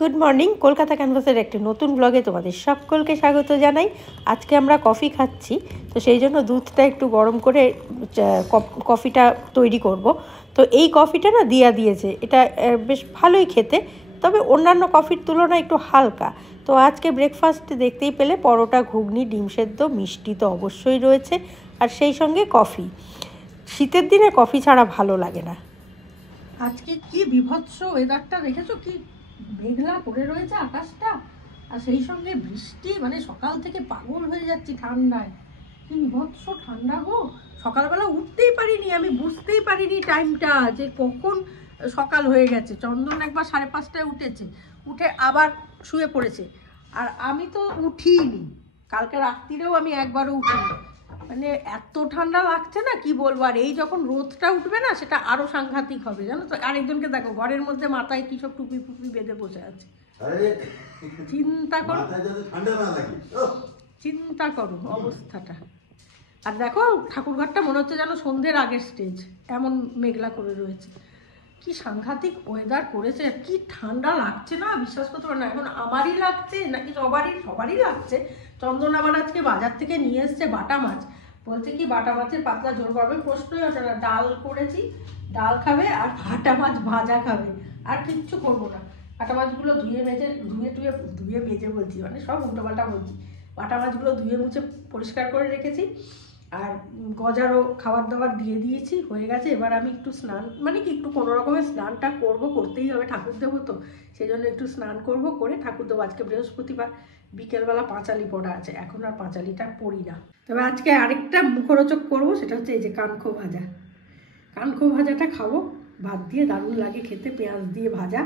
Good morning, Kolkata ক্যানভাসের একটি নতুন ব্লগে তোমাদের সকলকে স্বাগত জানাই। আজকে আমরা কফি খাচ্ছি, তো সেই জন্য দুধটা একটু গরম করে কফিটা তৈরি করব। তো এই কফিটা না দিয়া দিয়েছে, এটা বেশ ভালোই খেতে, তবে অন্যান্য কফির তুলনায় একটু হালকা। তো আজকে ব্রেকফাস্টে দেখতেই পেলে পরোটা, ঘুগনি, ডিম সেদ্ধ, মিষ্টি তো অবশ্যই রয়েছে, আর সেই সঙ্গে কফি। শীতের দিনে কফি ছাড়া ভালো লাগে না। আজকে কি বিভৎস ওয়েদারটা দেখেছো, কি মেঘলা করে রয়েছে আকাশটা, আর সেই সঙ্গে বৃষ্টি, মানে সকাল থেকে পাগল হয়ে যাচ্ছি ঠান্ডায়। কি বিভৎস ঠান্ডা গো, সকালবেলা উঠতেই পারিনি, আমি বুঝতেই পারিনি টাইমটা যে কখন সকাল হয়ে গেছে। চন্দন একবার 5:30টায় উঠেছে, উঠে আবার শুয়ে পড়েছে, আর আমি তো উঠিনি। কালকে রাত্রিরেও আমি একবারও উঠিনি, মানে এত ঠান্ডা লাগছে না কি বলবো। আর এই যখন রোদটা উঠবে না, সেটা আরো সাংঘাতিক হবে, জানো তো। আরেকজনকে দেখো, ঘরের মধ্যে মাথায় কি সব টুপি ফুপি বেঁধে বসে আছে। চিন্তা করো, চিন্তা করো অবস্থাটা। আর দেখো ঠাকুরঘরটা মনে হচ্ছে যেন সন্ধ্যের আগের স্টেজ, এমন মেঘলা করে রয়েছে। কি সাংঘাতিক ওয়েদার করেছে, কি ঠান্ডা লাগছে না, বিশ্বাস করতে পারো না। এখন আমারই লাগছে নাকি সবারই লাগছে। চন্দন আবার আজকে বাজার থেকে নিয়ে এসছে বাটা মাছ, বলছে কি বাটা মাছের পাতলা ঝোল করবে। প্রশ্নই হচ্ছে না, ডাল করেছি, ডাল খাবে আর বাটা মাছ ভাজা খাবে, আর কিচ্ছু করবো না। বাটা মাছগুলো ধুয়ে মেজে বলছি, মানে সব উল্টোপাল্টা বলছি। বাটা মাছগুলো ধুয়ে মুছে পরিষ্কার করে রেখেছি, আর গজারও খাবার দাবার দিয়ে দিয়েছি, হয়ে গেছে। এবার আমি একটু স্নান, মানে কি একটু কোনো রকমের স্নানটা করতেই হবে, ঠাকুর দেবো তো, সেই জন্য একটু স্নান করে ঠাকুর দেবো। আজকে বৃহস্পতিবার, বিকেলবেলা পাঁচালি পড়া আছে, এখন আর পাঁচালিটা পড়ি না। তবে আজকে আরেকটা মুখরোচক করবো, সেটা হচ্ছে এই যে কানখো ভাজা। কানখো ভাজাটা খাবো, ভাত দিয়ে দারুণ লাগে খেতে, পেঁয়াজ দিয়ে ভাজা।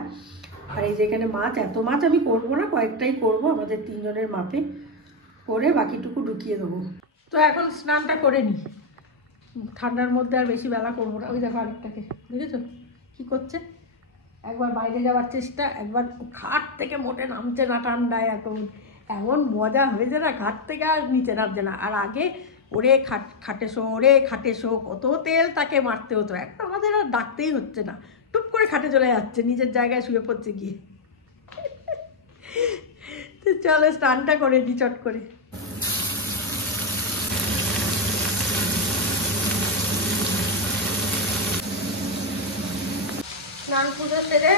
আর এই যে এখানে মাছ, এত মাছ আমি করবো না, কয়েকটাই করবো, আমাদের 3 জনের মাপে করে বাকিটুকু ঢুকিয়ে দেবো। তো এখন স্নানটা করে নিই, ঠান্ডার মধ্যে আর বেশি বেলা করবো না। ওই দেখো আরেকটাকে দেখেছো কি করছে, একবার বাইরে যাওয়ার চেষ্টা, একবার ঘাট থেকে মোটে নামছে না ঠান্ডায়। এখন এমন মজা হয়েছে না, ঘাট থেকে আর নিচে নামছে না। আর আগে ওরে খাটে শো কত তেল তাকে মারতে হতো, এখন আমাদের আর ডাকতেই হচ্ছে না, টুপ করে খাটে চলে যাচ্ছে, নিজের জায়গায় শুয়ে পড়ছে গিয়ে। তো চলো স্নানটা করে দিই চট করে। স্নান পুজো সেরে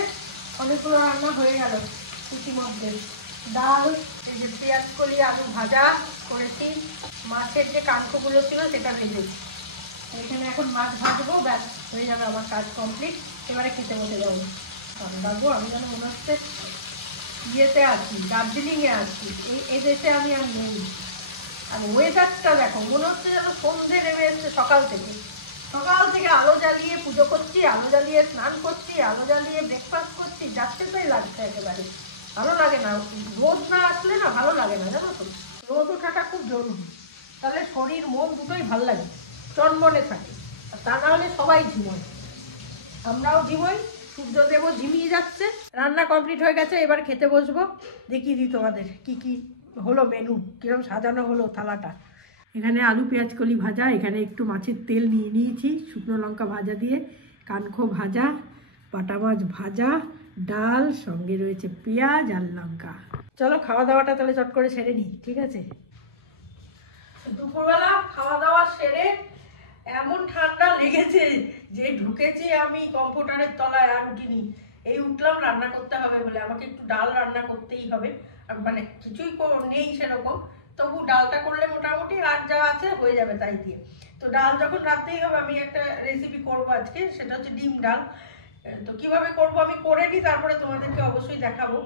অনেকগুলো রান্না হয়ে গেল ইতিমধ্যে। ডাল, এই যে পেঁয়াজ কলি আলু ভাজা করেছি, মাছের যে কানকোগুলো ছিল সেটা ভেজেছি। এখানে এখন মাছ ভাজবো, ব্যাস হয়ে যাবে আমার কাজ কমপ্লিট। এবারে খেতে বসে যাবো। বাবু আমি যেন মনে হচ্ছে ইয়েতে আছি, দার্জিলিংয়ে আছি, এই দেশে আমি আর নেই। আর ওয়েদারটা দেখো, মনে হচ্ছে যেন সন্ধে নেমে এসছে। সকাল থেকে আলো জ্বালিয়ে পুজো করছি, আলো জ্বালিয়ে স্নান করছি, আলো জ্বালিয়ে ব্রেকফাস্ট করছি, যাচ্ছে তাই লাগছে একেবারে। ভালো লাগে না, রোদ না আসলে না ভালো লাগে না, জানো তো। রোদ ওঠাটা খুব জরুরি, তাহলে শরীর মন দুটোই ভালো লাগে, চনমনে থাকে। আর তা না হলে সবাই ঝিমোয়, আমরাও ঝিমোই, সূর্যদেবও ঝিমিয়ে যাচ্ছে। রান্না কমপ্লিট হয়ে গেছে, এবার খেতে বসবো। দেখিয়ে দিই তোমাদের কি কি হলো মেনু, কিরকম সাজানো হলো থালাটা। এখানে আলু পেঁয়াজ কলি ভাজা, এখানে একটু মাছের তেল নিয়ে নিয়েছি, শুকনো লঙ্কা ভাজা দিয়ে, কানখো ভাজা, বাটা মাছ ভাজা, ডাল, সঙ্গে রয়েছে পেঁয়াজ আর লঙ্কা। চলো খাওয়া দাওয়াটা তাহলে চট করে সেরে নিই, ঠিক আছে। দুপুরবেলা খাওয়া দাওয়া সেরে এমন ঠান্ডা লেগেছে যে ঢুকেছি আমি কম্পিউটারের তলায়, আর উঠিনি। এই উঠলাম রান্না করতে হবে বলে, আমাকে একটু ডাল রান্না করতেই হবে। মানে কিছুই নেই সেরকম, তবু ডালটা করলে মোটামুটি আর যা আছে হয়ে যাবে তাই দিয়ে। তো ডাল যখন রাখতেই হবে, আমি একটা রেসিপি করবো আজকে, সেটা হচ্ছে ডিম ডাল। তো কিভাবে করবো আমি করে নিই, তারপরে তোমাদেরকে অবশ্যই দেখাবো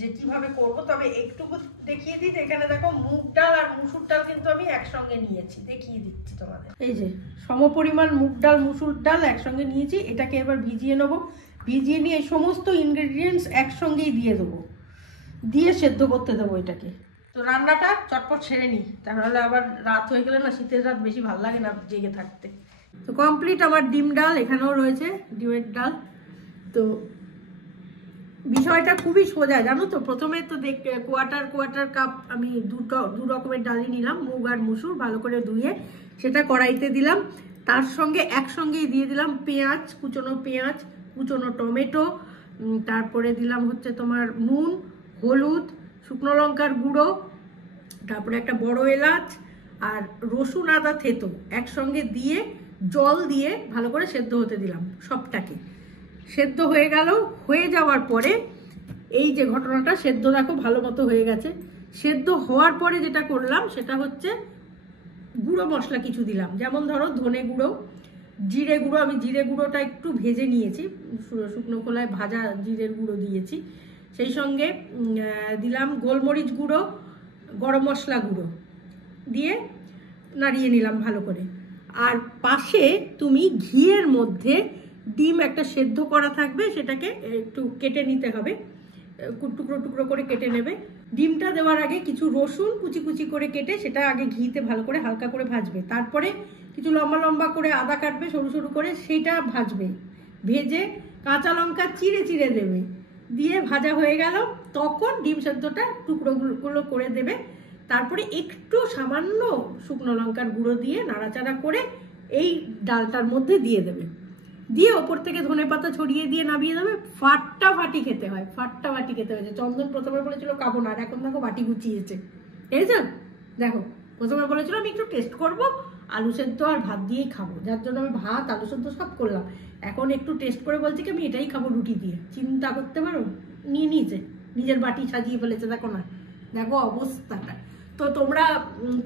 যে কিভাবে করবো। তবে একটুকু দেখিয়ে দিই, এখানে দেখো মুগ ডাল আর মুসুর ডাল কিন্তু আমি একসঙ্গে নিয়েছি, দেখিয়ে দিচ্ছি তোমাদের। এই যে সমপরিমাণ মুগ ডাল মুসুর ডাল একসঙ্গে নিয়েছি, এটাকে এবার ভিজিয়ে নেবো। ভিজিয়ে নিয়ে সমস্ত ইনগ্রেডিয়েন্টস একসঙ্গেই দিয়ে দেবো, দিয়ে সেদ্ধ করতে দেবো এটাকে। তো রান্নাটা চটপট সেরে নিই, তাহলে আবার রাত হয়ে গেলে না, শীতের রাত বেশি ভালো লাগে না জেগে থাকতে। তো কমপ্লিট আমার ডিম ডাল, এখানেও রয়েছে ডিমের ডাল। তো বিষয়টা খুবই সোজা, জানো তো। প্রথমে তো কোয়ার্টার কাপ আমি দু রকমের ডালই নিলাম, মুগ আর মুসুর, ভালো করে ধুয়ে সেটা কড়াইতে দিলাম। তার সঙ্গে একসঙ্গেই দিয়ে দিলাম পেঁয়াজ, কুচনো টমেটো, তারপরে দিলাম হচ্ছে তোমার নুন, হলুদ, শুকনো লঙ্কার গুঁড়ো, তারপরে একটা বড় এলাচ আর রসুন আদা থেতো একসঙ্গে দিয়ে জল দিয়ে ভালো করে সেদ্ধ হতে দিলাম সবটাকে। সেদ্ধ হয়ে গেল, হয়ে যাওয়ার পরে এই যে ঘটনাটা, সেদ্ধ দেখো ভালো মতো হয়ে গেছে। সেদ্ধ হওয়ার পরে যেটা করলাম সেটা হচ্ছে গুঁড়ো মশলা কিছু দিলাম, যেমন ধরো ধনে গুঁড়ো, জিরে গুঁড়ো। আমি জিরে গুঁড়োটা একটু ভেজে নিয়েছি, শুকনো খোলায় ভাজা জিরের গুঁড়ো দিয়েছি। সেই সঙ্গে দিলাম গোলমরিচ গুঁড়ো, গরম মশলা গুঁড়ো দিয়ে নাড়িয়ে নিলাম ভালো করে। আর পাশে তুমি ঘিয়ের মধ্যে ডিম একটা সেদ্ধ করা থাকবে, সেটাকে একটু কেটে নিতে হবে, টুকরো টুকরো করে কেটে নেবে। ডিমটা দেওয়ার আগে কিছু রসুন কুচি কুচি করে কেটে সেটা আগে ঘিতে ভালো করে হালকা করে ভাজবে। তারপরে কিছু লম্বা লম্বা করে আদা কাটবে সরু সরু করে, সেইটা ভাজবে। ভেজে কাঁচা লঙ্কা চিড়ে চিড়ে দেবে, দিয়ে ভাজা হয়ে গেল তখন ডিম সেদ্ধটা টুকরোগুলো করে দেবে। তারপরে একটু সামান্য শুকনো লঙ্কার গুঁড়ো দিয়ে নাড়াচাড়া করে এই ডালটার মধ্যে দিয়ে দেবে, দিয়ে ওপর থেকে ধনেপাতা ছড়িয়ে দিয়ে নামিয়ে দেবে। ফাটাফাটি খেতে হয়, ফাটাফাটি খেতে হয়েছে। চন্দন প্রথমে বলেছিল খাবো না, আর এখন দেখো বাটি গুছিয়েছে, এই যে দেখো। প্রথমে বলেছিল আমি একটু টেস্ট করব, আলু সেদ্ধ আর ভাত দিয়েই খাবো, যার জন্য আমি ভাত আলু সেদ্ধ সব করলাম। এখন একটু টেস্ট করে বলছি কি আমি এটাই খাবো রুটি দিয়ে। চিন্তা করতে পারো, নিয়ে নিয়েছে, নিজের বাটি সাজিয়ে ফেলেছে, দেখো না, দেখো অবস্থাটা। তো তোমরা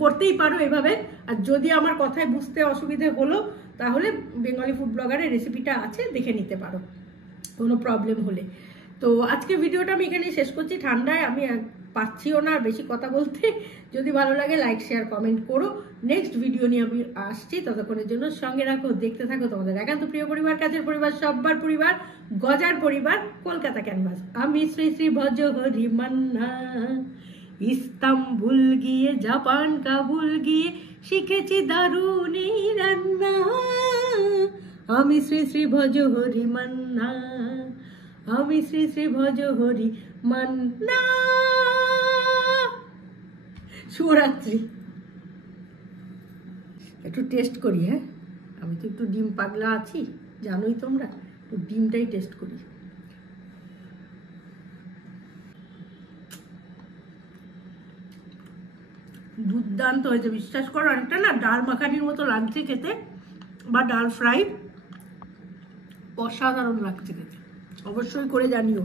করতেই পারো এভাবে। আর যদি আমার কথায় বুঝতে অসুবিধে হলো তাহলে বেঙ্গলি ফুড ব্লগারের রেসিপিটা আছে, দেখে নিতে পারো কোনো প্রবলেম হলে। তো আজকে ভিডিওটা আমি এখানে শেষ করছি, ঠান্ডায় আমি পাচ্ছিও না আর বেশি কথা বলতে। যদি ভালো লাগে লাইক শেয়ার কমেন্ট করো। নেক্সট ভিডিও নিয়ে আমি আসছি, ততক্ষণের জন্য সঙ্গে রাখো, দেখতে থাকো তোমাদের একান্ত প্রিয় পরিবার, কাছের পরিবার, সব্বার পরিবার, গজার পরিবার, কলকাতা ক্যানভাস। আমি শ্রী শ্রী ভজহরি মান্না, ইস্তাম্বুল গিয়ে জাপান কাবুল গিয়ে শিখেছি দারুণ এই রান্না। আমি শ্রী শ্রী ভজহরি মান্না, আমি শ্রী শ্রী ভজহরি মান্না। শুভরাত্রি। একটু টেস্ট করি, হ্যাঁ, আমি তো একটু ডিম পাগলা আছি, জানোই তোমরা, একটু ডিমটাই টেস্ট করি। দুর্দান্ত হয়েছে, বিশ্বাস করো। অনেকটা না ডাল মাখানির মতো লাগছে খেতে, বা ডাল ফ্রাই, অসাধারণ লাগছে খেতে। অবশ্যই করে জানিও।